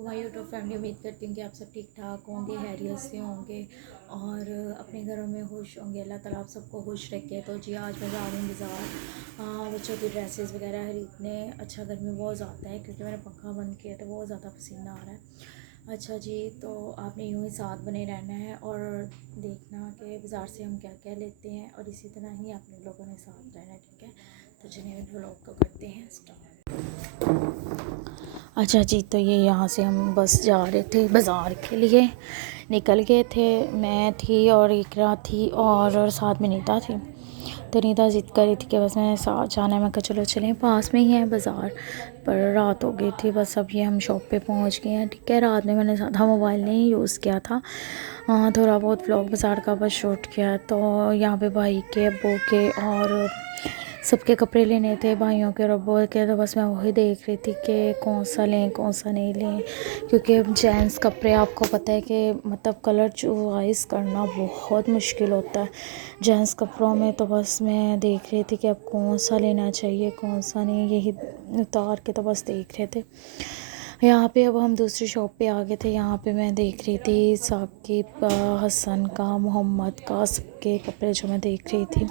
वालेकुम my YouTube family. उम्मीद करती हूँ कि आप सब ठीक ठाक होंगे, खैरियत से होंगे और अपने घरों में खुश होंगे। अल्लाह ताला आप सबको खुश रखे। तो जी आज मैं जा रही हूँ बाज़ार बच्चों की ड्रेसेस वगैरह खरीदने। अच्छा गर्मी बहुत ज़्यादा है क्योंकि मैंने पंखा बंद किया तो बहुत ज़्यादा पसीना आ रहा है। अच्छा जी, तो आपने यूँ ही साथ बने रहना है और देखना कि बाज़ार से हम क्या क्या लेते हैं और इसी तरह ही आपने लोगों ने साथ रहना है, ठीक है। तो चलिए व्लॉग को करते हैं स्टार्ट। अच्छा जी, तो ये यहाँ से हम बस जा रहे थे बाज़ार के लिए, निकल गए थे। मैं थी और इकरा थी और साथ में नीता थी। तो नीता ज़िद कर रही थी कि बस मैंने साथ जाना है। मैं कहा चलो चलें, पास में ही है बाज़ार, पर रात हो गई थी। बस अब ये हम शॉप पे पहुँच गए हैं, ठीक है। रात में मैंने ज़्यादा मोबाइल नहीं यूज़ किया था, थोड़ा बहुत व्लॉग बाज़ार का बस शूट किया। तो यहाँ पे भाई के, अब्बू के और सबके कपड़े लेने थे, भाइयों के और अब्बू के। तो बस मैं वही देख रही थी कि कौन सा लें कौन सा नहीं लें, क्योंकि जेंट्स कपड़े आपको पता है कि मतलब कलर चॉइस करना बहुत मुश्किल होता है जेंट्स कपड़ों में। तो बस मैं देख रही थी कि अब कौन सा लेना चाहिए कौन सा नहीं, यही उतार के तो बस देख रहे थे। यहाँ पे अब हम दूसरी शॉप पे आ गए थे। यहाँ पे मैं देख रही थी साकिब, हसन का, मोहम्मद का, सबके कपड़े जो मैं देख रही थी।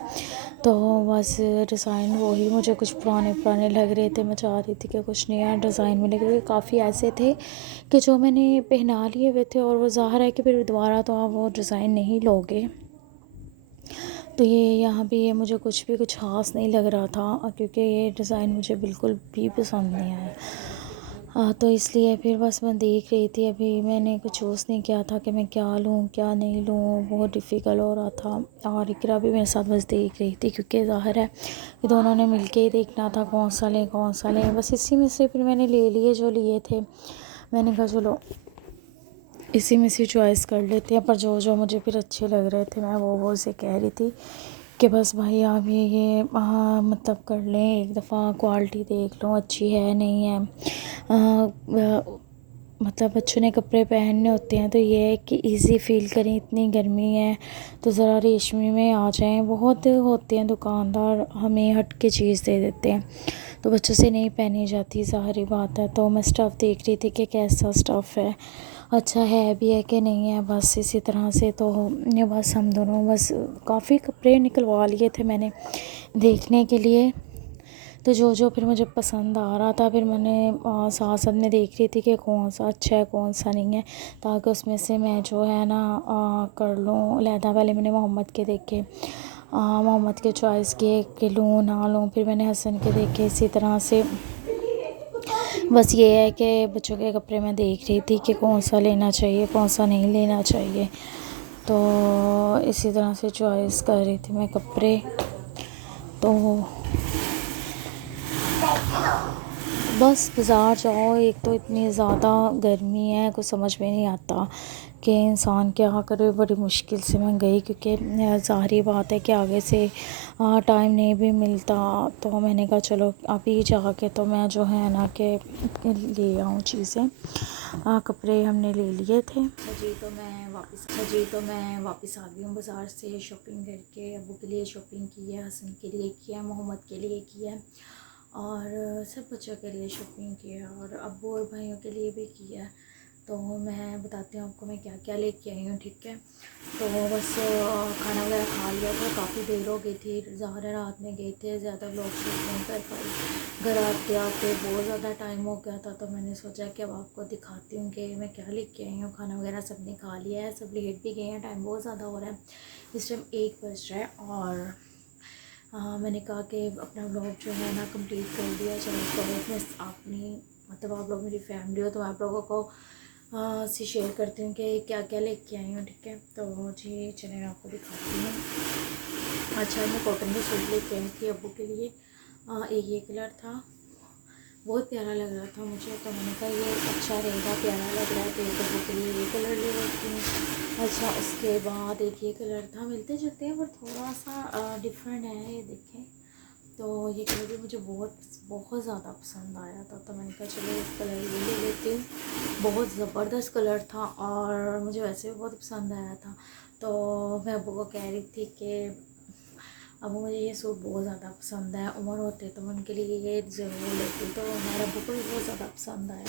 तो बस डिज़ाइन वही मुझे कुछ पुराने पुराने लग रहे थे। मैं चाह रही थी कि कुछ नया डिज़ाइन मिले, क्योंकि काफ़ी ऐसे थे कि जो मैंने पहना लिए हुए थे और वो ज़ाहिर है कि फिर दोबारा तो आप वो डिज़ाइन नहीं लोगे। तो ये यहाँ पे ये मुझे कुछ ख़ास नहीं लग रहा था, क्योंकि ये डिज़ाइन मुझे बिल्कुल भी पसंद नहीं आया। तो इसलिए फिर बस मैं देख रही थी। अभी मैंने कुछ चूज़ नहीं किया था कि मैं क्या लूँ क्या नहीं लूँ, बहुत डिफ़िकल्ट हो रहा था। और इकरा भी मेरे साथ बस देख रही थी, क्योंकि ज़ाहिर है कि दोनों ने मिलके ही देखना था कौन सा लें कौन सा लें। बस इसी में से फिर मैंने ले लिए जो लिए थे। मैंने कहा चलो इसी में से चॉइस कर लेते हैं। पर जो जो मुझे फिर अच्छे लग रहे थे मैं वो उसे कह रही थी कि बस भाई आप ये मतलब कर लें, एक दफ़ा क्वालिटी देख लो अच्छी है नहीं है। मतलब बच्चों ने कपड़े पहनने होते हैं तो ये है कि इजी फील करें, इतनी गर्मी है तो ज़रा रेशमी में आ जाएं। बहुत होते हैं दुकानदार हमें हट के चीज़ दे देते हैं, तो बच्चों से नहीं पहनी जाती, ज़ाहिर बात है। तो मैं स्टफ़ देख रही थी कि कैसा स्टफ़ है, अच्छा है भी है कि नहीं है, बस इसी तरह से। तो ये बस हम दोनों बस काफ़ी कपड़े निकलवा लिए थे मैंने देखने के लिए। तो जो जो फिर मुझे पसंद आ रहा था फिर मैंने साथ साथ में देख रही थी कि कौन सा अच्छा है कौन सा नहीं है, ताकि उसमें से मैं जो है ना कर लूँ। लहदा पहले मैंने मोहम्मद के देखे, मोहम्मद के चॉइस किए कि लूँ ना लूँ। फिर मैंने हसन के देखे, इसी तरह से। बस ये है कि बच्चों के कपड़े मैं देख रही थी कि कौन सा लेना चाहिए कौन सा नहीं लेना चाहिए। तो इसी तरह से चॉइस कर रही थी मैं कपड़े। तो बस बाज़ार जाओ, एक तो इतनी ज़्यादा गर्मी है कुछ समझ में नहीं आता कि इंसान क्या करे। बड़ी मुश्किल से मैं गई, क्योंकि ज़ाहिर बात है कि आगे से टाइम नहीं भी मिलता। तो मैंने कहा चलो अभी जाके तो मैं जो है ना कि ले आऊँ चीज़ें। कपड़े हमने ले लिए थे। अच्छा जी, तो मैं वापस आ गई हूँ बाज़ार से शॉपिंग करके। अब्बू के लिए शॉपिंग की है, हसन के लिए किया, मोहम्मद के लिए किया और सब बच्चों के लिए शॉपिंग किया और अब्बू और भाइयों के लिए भी किया। तो मैं बताती हूँ आपको मैं क्या क्या लेके आई हूँ, ठीक है। तो बस खाना वगैरह खा लिया था, काफ़ी देर हो गई थी, ज़ाहिर रात में गए थे, ज़्यादा व्लॉग शूट नहीं कर पाई। घर आते आते बहुत ज़्यादा टाइम हो गया था। तो मैंने सोचा कि अब आपको दिखाती हूँ कि मैं क्या लेके आई हूँ। खाना वगैरह सब ने खा लिया है, सब लेट भी गए हैं, टाइम बहुत ज़्यादा हो रहा है, इस टाइम 1 बज रहा है। और मैंने कहा कि अपना व्लॉग जो है ना कंप्लीट कर दिया। चलो तो मैं अपनी मतलब आप लोग मेरी फैमिली हो तो आप लोगों को से शेयर करती हूँ कि क्या क्या लेके आई हूँ, ठीक है। तो जी चलिए मैं आपको दिखाती हूँ। अच्छा, मैं कॉटन की सूट लेके आई थी अब्बू के लिए। एक ये कलर था, बहुत प्यारा लग रहा था मुझे, तो मैंने कहा ये अच्छा रहेगा, प्यारा लग रहा है तो एक अब्बू के लिए ये कलर ले लेती हूँ। अच्छा, उसके बाद एक ये कलर था, मिलते जुलते हैं पर थोड़ा सा डिफरेंट है, ये देखें। तो ये कलर भी मुझे बहुत बहुत ज़्यादा पसंद आया था, तो मैंने कहा चलो इस कलर ये ले लेती हूँ। बहुत ज़बरदस्त कलर था और मुझे वैसे भी बहुत पसंद आया था। तो मैं अब्बू को कह रही थी कि अब मुझे ये सूट बहुत ज़्यादा पसंद है, उम्र होते तो मैं उनके लिए ये ज़रूर लेती। तो मेरे अब्बू को भी बहुत ज़्यादा पसंद आया।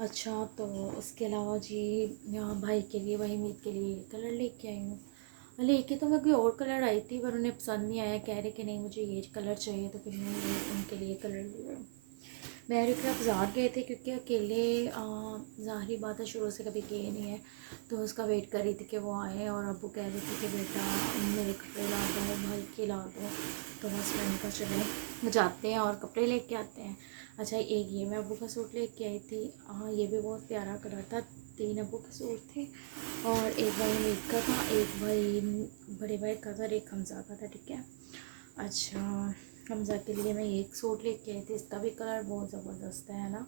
अच्छा, तो उसके अलावा जी भाई के लिए, वही मीत के लिए कलर लेके आई हूँ। लेके तो मैं कोई और कलर आई थी पर उन्हें पसंद नहीं आया, कह रहे कि नहीं मुझे ये कलर चाहिए, तो फिर मैं ये उनके लिए कलर लिया। मैं एक बाज़ार गए थे क्योंकि अकेले ज़ाहिरी बात है शुरू से कभी गए नहीं है, तो उसका वेट कर रही थी कि वो आए, और अब्बू कह रहे थे कि बेटा मेरे कपड़े ला दो, भाई के ला दो, तो बस मैंने कहा चले जाते हैं और कपड़े लेके आते हैं। अच्छा, एक ये मैं अब्बू का सूट लेके आई थी, हाँ ये भी बहुत प्यारा कलर था। 3 अब्बू के सूट थे, और एक भाई मीत का था, एक भाई बड़े भाई का था, और एक हमजा का था, ठीक है। अच्छा, हमजा के लिए मैं एक सूट लेके आई थी, इसका भी कलर बहुत ज़बरदस्त है ना।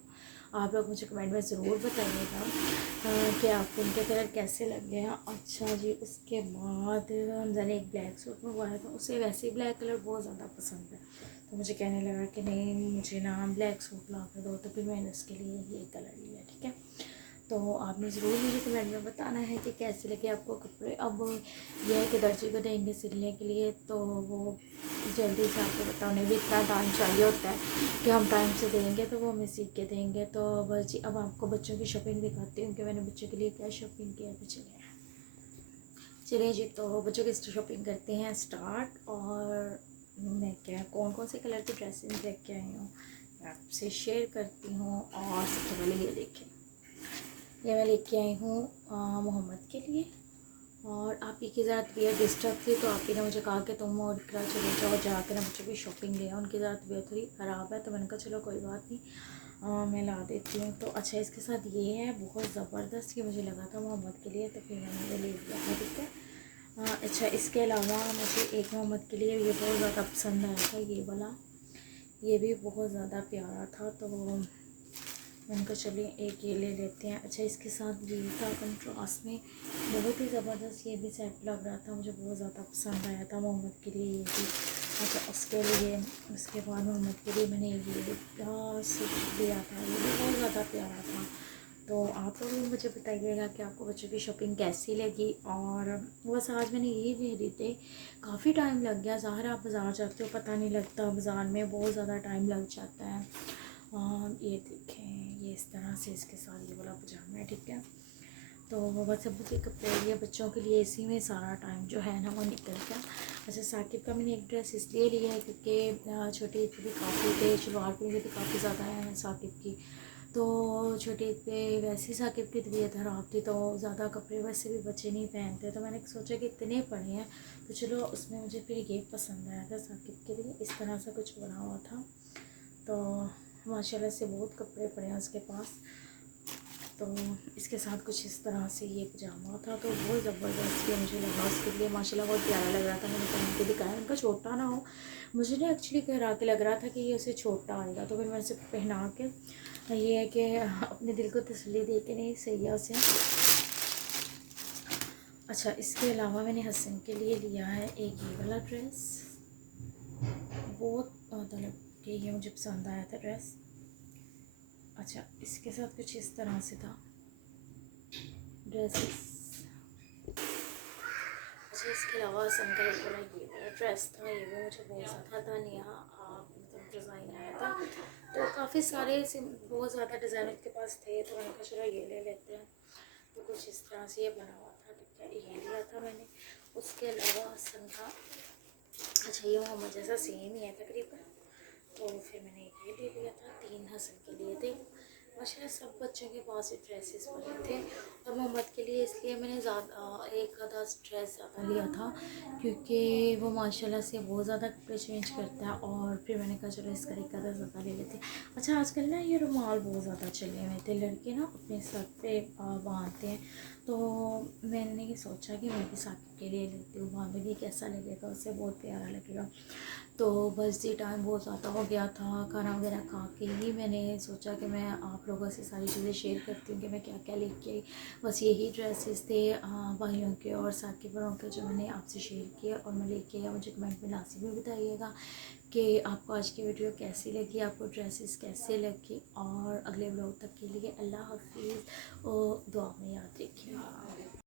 आप लोग मुझे कमेंट में ज़रूर बताइएगा कि आपको इनके कलर कैसे लग गए हैं। अच्छा जी, उसके बाद हमजा ने एक ब्लैक सूट मंगवाया था, उसे वैसे ही ब्लैक कलर बहुत ज़्यादा पसंद है, तो मुझे कहने लगा कि नहीं मुझे ना ब्लैक सूट ला कर दो, तो फिर मैंने उसके लिए ये कलर लिया, ठीक है। तो आपने ज़रूर मुझे कमेंट में बताना है कि कैसे लगे आपको कपड़े। अब यह है कि दर्जी को देंगे सिलने के लिए, तो वो जल्दी से आपको बताओ, उन्हें भी इतना टाइम चाहिए होता है कि हम टाइम से देंगे तो वो हमें सीख के देंगे। तो बस जी, अब आपको बच्चों की शॉपिंग दिखाती हूँ कि मैंने बच्चों के लिए क्या शॉपिंग किया। तो चलिए जी, तो बच्चों की शॉपिंग करते हैं स्टार्ट। और मैं क्या कौन कौन से कलर की ड्रेसेस लेके आई हूँ आपसे शेयर करती हूँ। और सबसे पहले ये देखें, ये मैं लेके आई हूँ मोहम्मद के लिए। और आप ही की ज़रा तबीयत डिस्टर्ब थी, तो आप ही ने मुझे कहा कि तुम और इकरा चले जाओ, जाकर ना बच्चों की शॉपिंग ले आओ, उनकी ज़रा तबीयत थोड़ी ख़राब है, तो मैंने कहा चलो कोई बात नहीं, मैं ला देती हूँ। तो अच्छा, इसके साथ ये है बहुत ज़बरदस्त, ये मुझे लगा था मोहम्मद के लिए, तो फिर मैंने ये ले लिया था, ठीक है। अच्छा, इसके अलावा मुझे एक मोहम्मद के लिए ये बहुत ज़्यादा पसंद आया था, ये वाला, ये भी बहुत ज़्यादा प्यारा था, तो मैंने कहा चलिए एक ये ले लेते हैं। अच्छा, इसके साथ ये था कंट्रास्ट में बहुत ही ज़बरदस्त, ये भी सेट लग रहा था, मुझे बहुत ज़्यादा पसंद आया था मोहम्मद के लिए ये भी। अच्छा, उसके लिए उसके बाद मोहम्मद के लिए मैंने ये सूट लिया था, ये भी बहुत ज़्यादा प्यारा था। तो आप लोग भी मुझे बताइएगा कि आपको बच्चों की शॉपिंग कैसी लगी। और बस आज मैंने यही ले ली थी, काफ़ी टाइम लग गया, ज़ाहिर आप बाज़ार जाते हो पता नहीं लगता, बाज़ार में बहुत ज़्यादा टाइम लग जाता है। ये देखें, ये इस तरह से इसके साथ ये वाला पजामा है, ठीक है। तो बस अब के कपड़े लिए बच्चों के लिए, इसी में सारा टाइम जो है ना वो निकल गया। अच्छा, साकिब का मैंने एक ड्रेस इसलिए लिया है क्योंकि छोटी ईद भी काफ़ी थे, शलवार पीढ़ी भी काफ़ी ज़्यादा है साकिब की, तो छोटी ईद पे वैसे ही साकिब की तबीयत ख़राब थी, तो ज़्यादा कपड़े वैसे भी बच्चे नहीं पहनते, तो मैंने सोचा कि इतने पड़े हैं तो चलो उसमें मुझे फिर ये पसंद आया था साकिब के लिए, इस तरह से कुछ बना हुआ था। तो माशाल्लाह से बहुत कपड़े पड़े हैं उसके पास। तो इसके साथ कुछ इस तरह से ये पजामा था, तो बहुत ज़बरदस्त ये मुझे लगा, उसके लिए माशाल्लाह बहुत प्यारा लग रहा था। मैंने पहन के दिखाया, उनका छोटा ना हो, मुझे ना एक्चुअली कह के लग रहा था कि ये उसे छोटा आएगा, तो फिर मैं उसे पहना के, ये है कि अपने दिल को तसल्ली दे के नहीं सही है उसे। अच्छा, इसके अलावा मैंने हसन के लिए लिया है एक ये वाला ड्रेस, बहुत मतलब कि ये मुझे पसंद आया था ड्रेस। अच्छा, इसके साथ कुछ इस तरह से था ड्रेसेस। अच्छा, इसके अलावा हसन का एक वाला ये वाला ड्रेस था, ये भी मुझे बहुत ज़्यादा था, नया मतलब डिज़ाइन आया था, तो काफ़ी सारे ऐसे बहुत ज़्यादा डिज़ाइन उसके पास थे, तो मैंने कहा चलो ये ले लेते हैं। तो कुछ इस तरह से ये बना हुआ था, ठीक है, ये लिया था मैंने। उसके अलावा हसन का, अच्छा ये मोहम्मद जैसा सेम ही है तकरीबन, तो फिर मैंने ये ले लिया था, 3 हसन के लिए थे। माशाल्लाह सब बच्चों के पास ही ड्रेसेस पड़े थे, और मोहम्मद के लिए इसलिए मैंने ज़्यादा एक आधा ड्रेस ज़्यादा लिया था क्योंकि वो माशाल्लाह से बहुत ज़्यादा कपड़े चेंज करता है, और फिर मैंने कहा चलो इसका एक आधा ज़्यादा ले लेते हैं। अच्छा, आजकल ना ये रुमाल बहुत ज़्यादा चले हुए थे, लड़के ना अपने सर पे बांधते हैं, तो मैंने ये सोचा कि मैं भी साकिब के लिए लेती हूँ, बांधूँगी कैसा लगेगा, उससे बहुत प्यारा लगेगा। तो बस ये टाइम बहुत ज़्यादा हो गया था, खाना वगैरह खा के ही मैंने सोचा कि मैं आप लोगों से सारी चीज़ें शेयर करती हूँ कि मैं क्या क्या लेके आई। बस यही ड्रेसेस थे भाइयों के और साकिब बड़ों के, जो मैंने आपसे शेयर किया और मैं लेके आया। मुझे कमेंट में लास्ट में बताइएगा कि आपको आज की वीडियो कैसी लगी, आपको ड्रेसेस कैसे लगी। और अगले व्लॉग तक के लिए अल्लाह हाफिज़, और दुआ में याद रखिएगा।